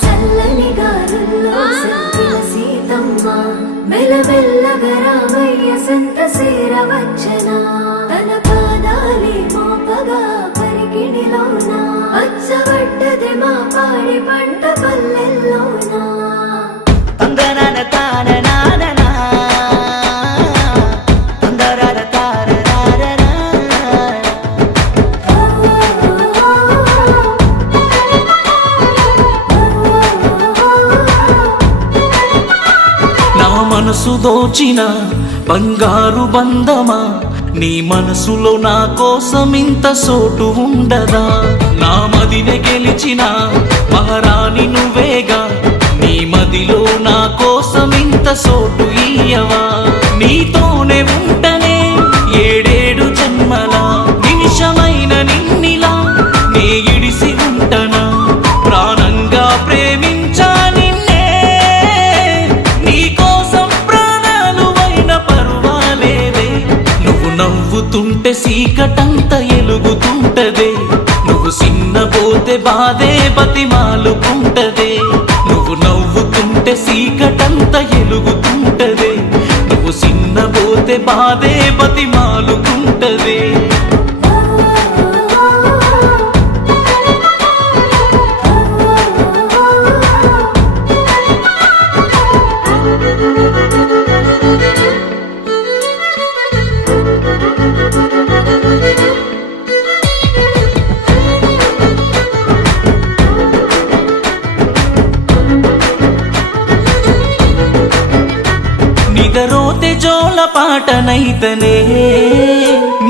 సల్లని గాలుల్లో సంచిన సీతమ్మ మెల్లమెల్లగా రామయ్య సంత సేరవచ్చనా తన పాదాలే మోపగా పరికిణిలోన అచ్చబడ్డది మా పాడి పంట పల్లెల్లోన మనసు దోచిన బంగారు బంధమా నీ మనసులో నా కోసం ఇంత సోటు ఉండదా నా మదిని గెలిచిన మహారాణి నువ్వేగా నీ మదిలో నా కోసం ఇంత సోటు ఇయ్యవా నీతోనే ఉంటనే ఏడేడు జన్మలా నిమిషమైన నిన్నిలా నే ఇడిసి ఉంటనా ప్రాణంగా ప్రేమించా నిన్నే నీకోసం ప్రాణాలు అయిన పర్వాలేదే నువ్వు నవ్వుతుంటే సీకటంత ఎలుగుతుంటదే నువ్వు సిన్నబోతే బాధే బతిమాలుకుంటదే నువ్వు నవ్వుతుంటే సీకటంత ఎలుగుతుంటదే నువ్వు సిన్నబోతే బాధే బతిమాలుకుంటదే నిదరోతే జోల పాటనైతనే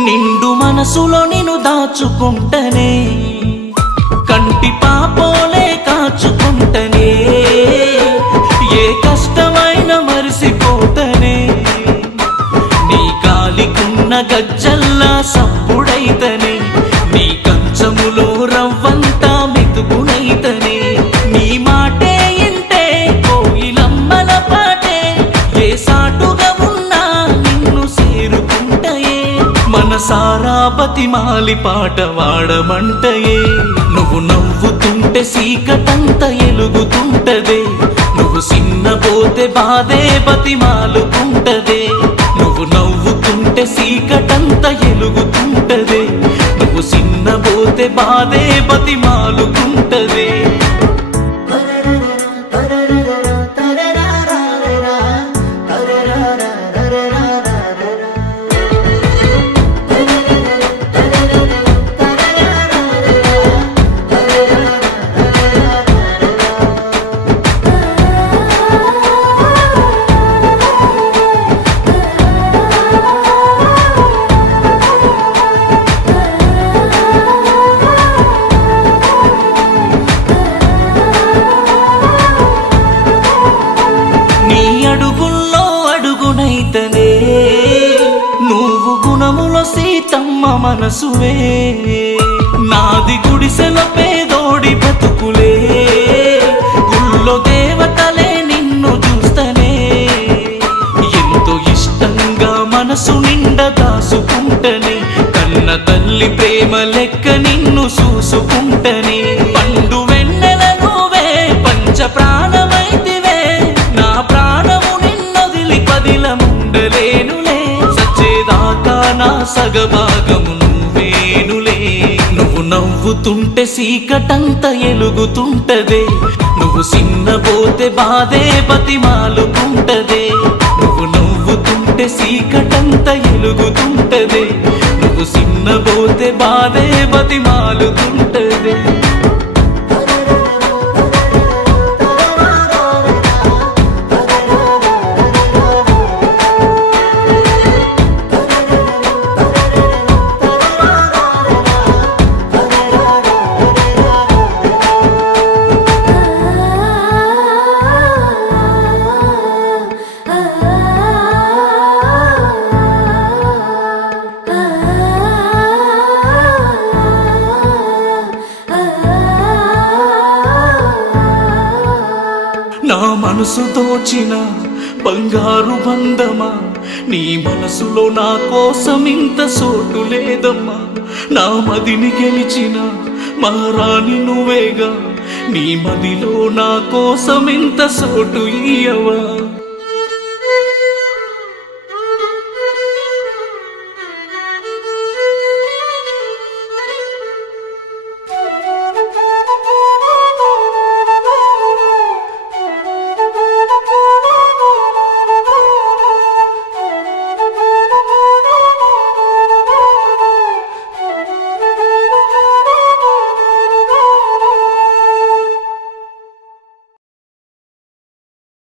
నిండు మనసులో నిన్ను దాచుకుంటనే కంటి పాపోలే కాచుకుంటనే ఏ కష్టమైన మరిసిపోతనే నీ కాలికున్న గజ్జల్లా సప్పుడైతనే నీ కంచములో రవ్వంతా మెతుకునైతనే నీ మాటే ఇంటే కోయిలమ్మల పాటే ఏ సాటుగా ఉన్నా నిన్ను చేరుకుంటయే మనసారా బతిమాలి పాట వాడమంటయే నువ్వు నవ్వుతుంటే సీకటంత ఎలుగుతుంటదే నువ్వు సిన్నబోతే బాధే బతిమాలుకుంటదే నువ్వు నవ్వుతుంటే సీకటంత ఎలుగుతుంటదే నువ్వు సిన్నబోతే బాధే బతిమాలుకుంటదే నువ్వు గుణములో సీతమ్మ మనసువే నాది గుడిసెల పేదోడి బతుకులే గుళ్ళో దేవతలే నిన్ను చూస్తనే ఎంతో ఇష్టంగా మనసు నిండా దాసుకుంటనే కన్న తల్లి ప్రేమ లెక్క నిన్ను చూసుకుంటనే పండు వెన్నెల నువ్వే పంచ ప్రాణమైతివే నా ప్రాణము నిన్నొదిలి పదిలముండలేనులే సచ్చేదాకా నా సగభాగము నువ్వేనులే నువ్వు నవ్వుతుంటే సీకటంత ఎలుగుతుంటదే నువ్వు సిన్నబోతే బాధే బతిమాలుకుంటదే నువ్వు నవ్వుతుంటే సీకటంత ఎలుగుతుంటదే నువ్వు సిన్నబోతే బాధే బతిమాలుకుంటదే నా మనసు దోచిన బంగారు బంధమా నీ మనసులో నా కోసం ఇంత సోటు లేదమ్మా నా మదిని గెలిచిన మహారాణి నువ్వేగా నీ మదిలో నా కోసం ఇంత సోటు ఇయ్యవా